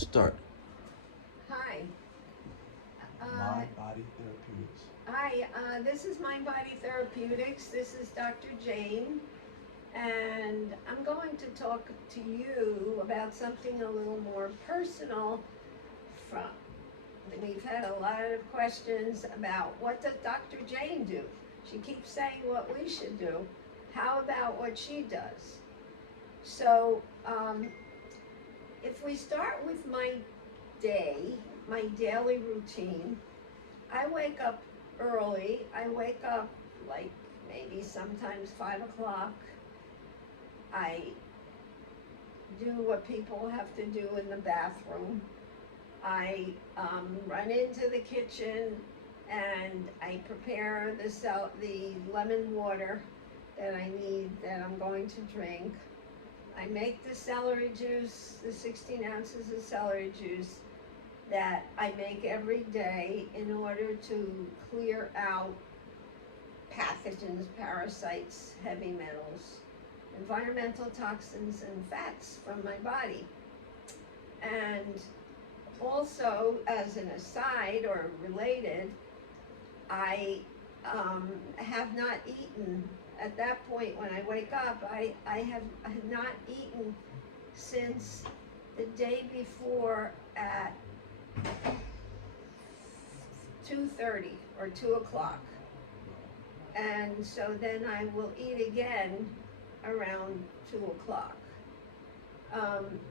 Start. Hi. Mind Body Therapeutics. Hi, this is Mind Body Therapeutics. This is Dr. Jane, and I'm going to talk to you about something a little more personal. From We've had a lot of questions about what does Dr. Jane do? She keeps saying what we should do. How about what she does? So, if we start with my day, my daily routine, I wake up early. I wake up like maybe sometimes 5 o'clock. I do what people have to do in the bathroom. I run into the kitchen and I prepare the lemon water that I need, that I'm going to drink. I make the celery juice, the 16 ounces of celery juice that I make every day in order to clear out pathogens, parasites, heavy metals, environmental toxins, and fats from my body. And also, as an aside or related, I have not eaten. At that point, when I wake up, I have not eaten since the day before at 2:30 or 2 o'clock. And so then I will eat again around 2 o'clock.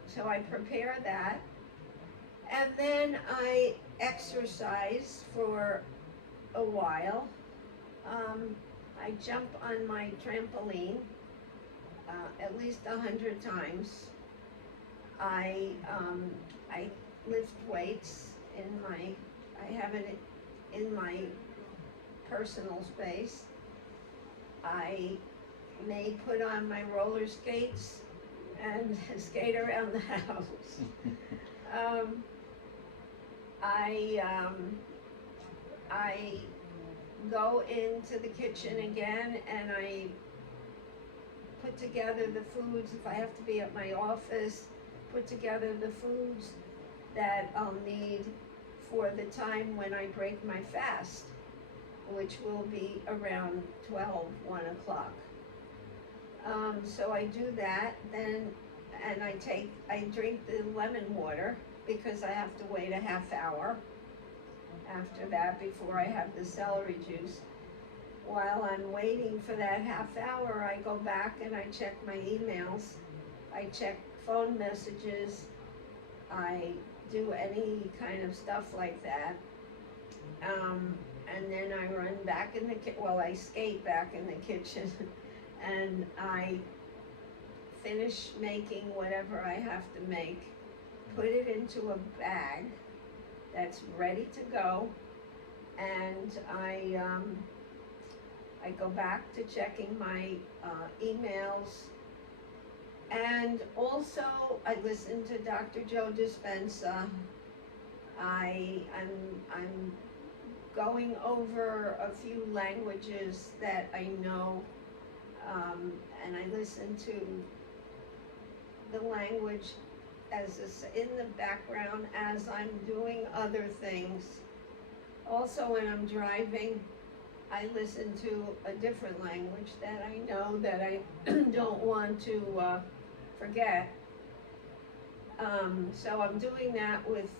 So I prepare that. And then I exercise for a while. I jump on my trampoline at least 100 times. I lift weights I have it in my personal space. I may put on my roller skates and skate around the house. I go into the kitchen again and I put together the foods. If I have to be at my office, put together the foods that I'll need for the time when I break my fast, which will be around 1 o'clock. So I do that, then, and I drink the lemon water because I have to wait a half hour after that before I have the celery juice. While I'm waiting for that half hour, I go back and I check my emails. I check phone messages. I do any kind of stuff like that. And then I run back in the I skate back in the kitchen and I finish making whatever I have to make, put it into a bag that's ready to go, and I go back to checking my emails, and also I listen to Dr. Joe Dispenza. I'm going over a few languages that I know, and I listen to the language in the background as I'm doing other things. Also, when I'm driving, I listen to a different language that I know that I don't want to forget. So I'm doing that with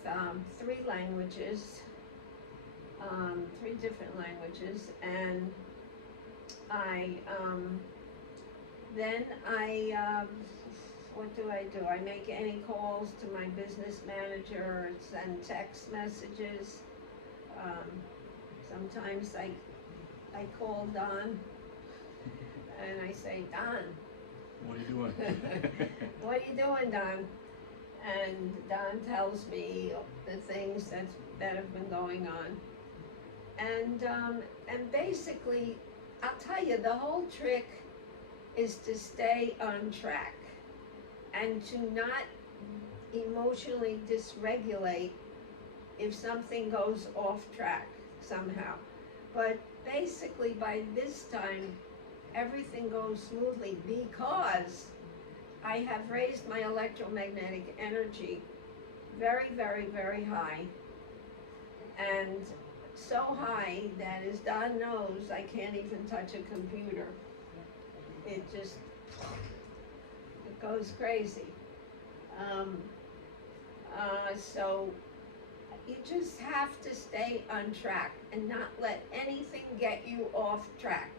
3 languages, 3 different languages, and then I what do? I make any calls to my business manager, send text messages. Sometimes I call Don and I say, Don, What are you doing? what are you doing, Don? And Don tells me the things that have been going on. And basically, I'll tell you, the whole trick is to stay on track and to not emotionally dysregulate if something goes off track somehow. But basically by this time, everything goes smoothly because I have raised my electromagnetic energy very, very, very high. And so high that, as Don knows, I can't even touch a computer. It just, it goes crazy. So you just have to stay on track and not let anything get you off track.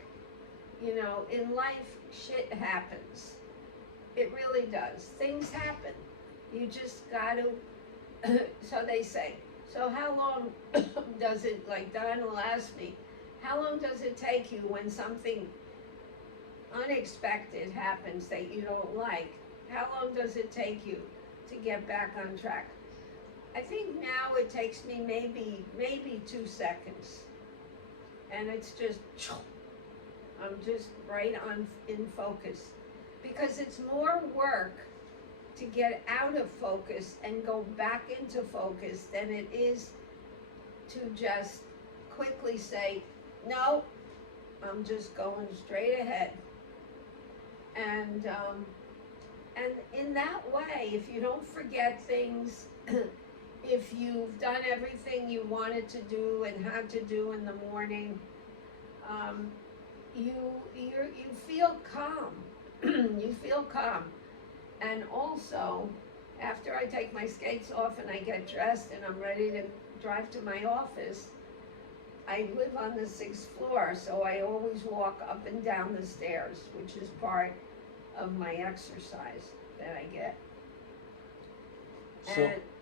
You know, in life, shit happens. It really does. Things happen. You just gotta, so they say, so how long does it, like Don will ask me, how long does it take you when something unexpected happens that you don't like? How long does it take you to get back on track? I think now it takes me maybe 2 seconds. And it's just, I'm just right on in focus. Because it's more work to get out of focus and go back into focus than it is to just quickly say, no, I'm just going straight ahead. And in that way, if you don't forget things, if you've done everything you wanted to do and had to do in the morning, you feel calm. You feel calm. And also, after I take my skates off and I get dressed and I'm ready to drive to my office, I live on the 6th floor, so I always walk up and down the stairs, which is part of my exercise that I get.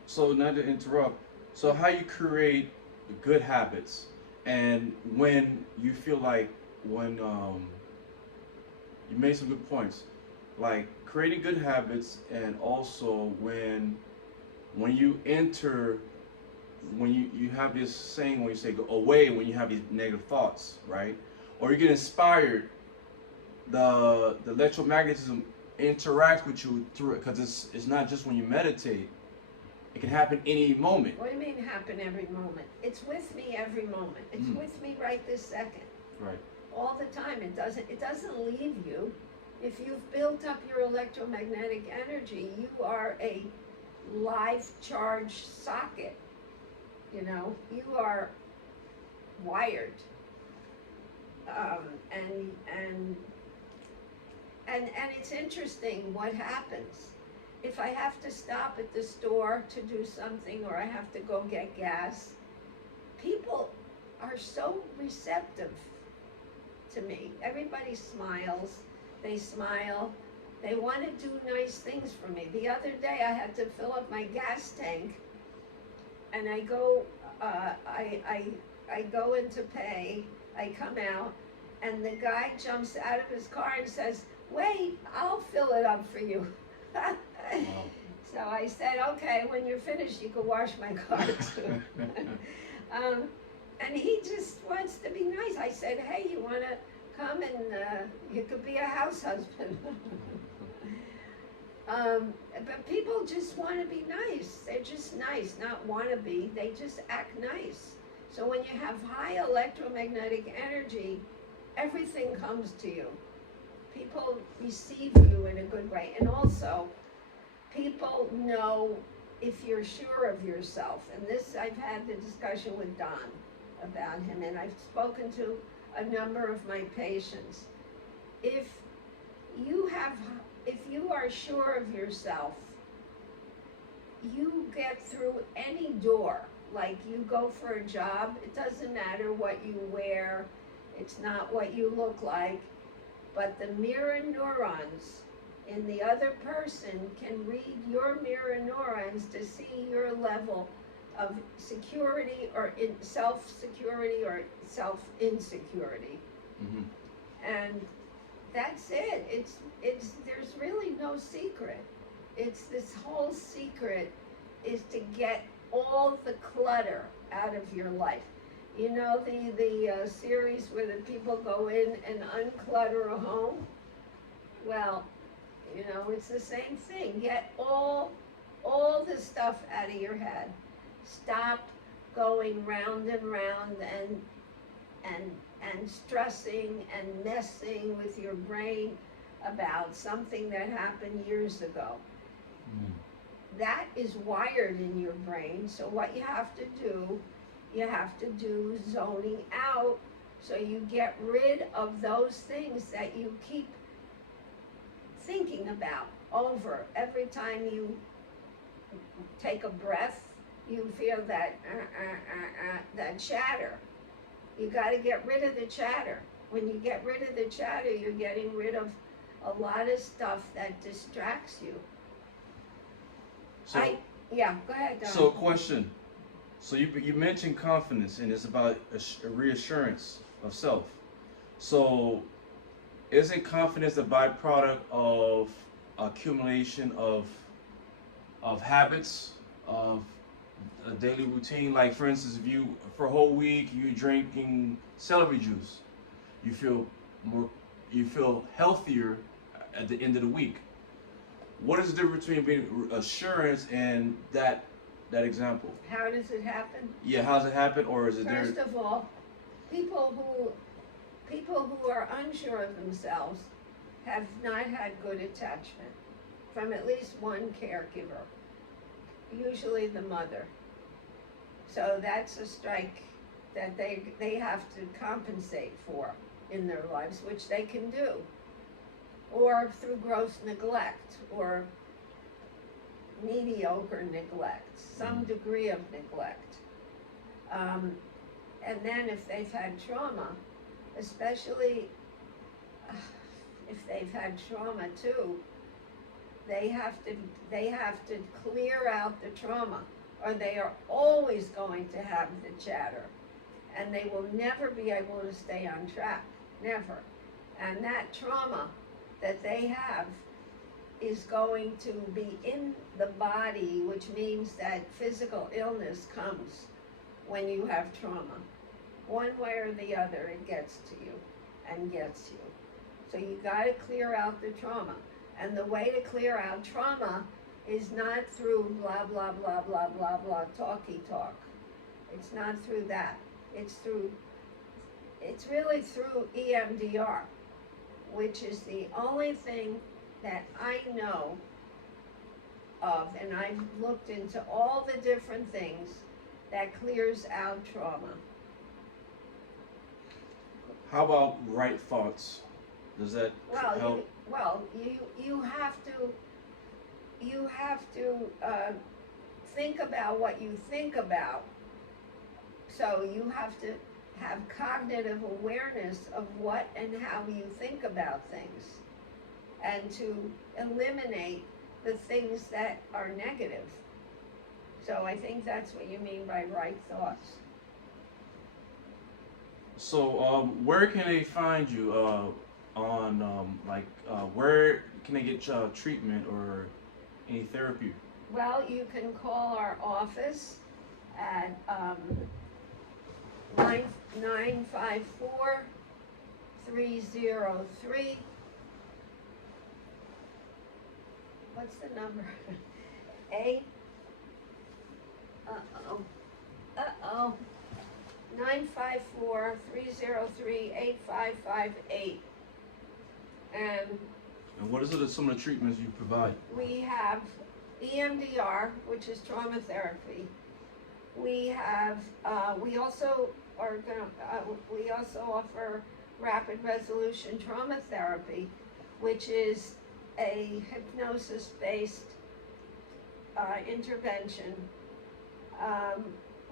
So not to interrupt, so how you create good habits, and when you feel like when you made some good points, like creating good habits, and also when you enter, when you have this saying when you say go away when you have these negative thoughts, right? Or you get inspired, the electromagnetism interacts with you through it, because it's not just when you meditate. It can happen any moment. What do you mean happen every moment? It's with me every moment. It's with me right this second. Right. All the time. It doesn't leave you. If you've built up your electromagnetic energy, you are a live charged socket. You know, you are wired. And it's interesting what happens. If I have to stop at the store to do something, or I have to go get gas, people are so receptive to me. Everybody smiles. They smile. They want to do nice things for me. The other day I had to fill up my gas tank, and I go in to pay. I come out, and the guy jumps out of his car and says, "Wait, I'll fill it up for you." Wow. So I said, "Okay, when you're finished, you can wash my car too." And he just wants to be nice. I said, "Hey, you want to come and you could be a house husband." But people just want to be nice. They're just nice, not want to be. They just act nice. So when you have high electromagnetic energy, everything comes to you. People receive you in a good way. And also, people know if you're sure of yourself. And this, I've had the discussion with Don about him, and I've spoken to a number of my patients. If you are sure of yourself, you get through any door. Like, you go for a job, it doesn't matter what you wear, it's not what you look like, but the mirror neurons in the other person can read your mirror neurons to see your level of security, or self-security, or self-insecurity. Mm-hmm. And that's it. There's really no secret. It's this whole secret is to get all the clutter out of your life. You know the series where the people go in and unclutter a home? Well, you know, it's the same thing. Get all the stuff out of your head. Stop going round and round and stressing and messing with your brain about something that happened years ago. that is wired in your brain. So what you have to do zoning out, so you get rid of those things that you keep thinking about over. Every time you take a breath, you feel that that chatter. You got to get rid of the chatter. When you get rid of the chatter, you're getting rid of a lot of stuff that distracts you. So, Yeah, go ahead, Don. so question. So you mentioned confidence, and it's about a reassurance of self. So isn't confidence a byproduct of accumulation of habits, of a daily routine? Like, for instance, if you for a whole week you drinking celery juice, you feel healthier at the end of the week. What is the difference between being assurance and that example? How does it happen? Yeah, how does it happen, or is it there? First of all, people who are unsure of themselves have not had good attachment from at least one caregiver, usually the mother. So that's a strike that they have to compensate for in their lives, which they can do, or through gross neglect or mediocre neglect, some degree of neglect. And then if they've had trauma, especially if they've had trauma too, they have to clear out the trauma, or they are always going to have the chatter, and they will never be able to stay on track, never. And that trauma that they have is going to be in the body, which means that physical illness comes when you have trauma. One way or the other, it gets to you and gets you. So you gotta clear out the trauma. And the way to clear out trauma is not through blah, blah, blah, blah, blah, blah, talky talk. It's not through that. It's really through EMDR, which is the only thing that I know of, and I've looked into all the different things that clears out trauma. How about right thoughts? Does that help? You have to think about what you think about. So you have to have cognitive awareness of what and how you think about things, and to eliminate the things that are negative. So I think that's what you mean by right thoughts. So where can they find you where can they get treatment or any therapy? Well, you can call our office at 954-303. What's the number? Uh-oh. 954-303-8558. And what is it, some of the treatments you provide? we have EMDR, which is trauma therapy. We have, we also offer rapid resolution trauma therapy, which is a hypnosis-based intervention.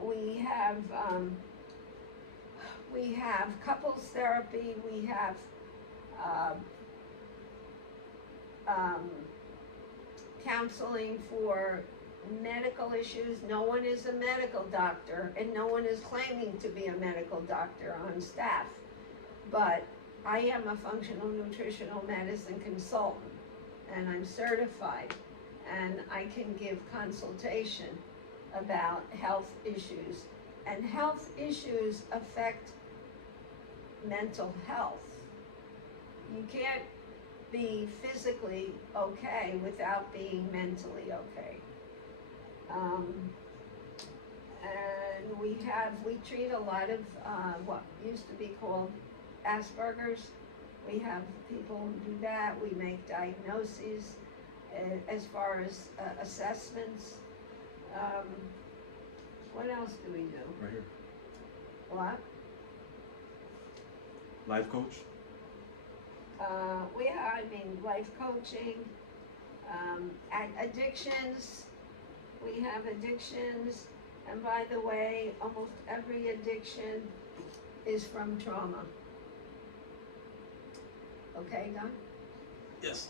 We have couples therapy. We have counseling for medical issues. No one is a medical doctor, and no one is claiming to be a medical doctor on staff. But I am a functional nutritional medicine consultant, and I'm certified, and I can give consultation about health issues. And health issues affect mental health. You can't be physically okay without being mentally okay. And we treat a lot of what used to be called Asperger's. We have people who do that. We make diagnoses. as far as assessments. What else do we do? Right here. What? Life coach. Life coaching, addictions. We have addictions, and by the way, almost every addiction is from trauma. Okay, Don? Yes.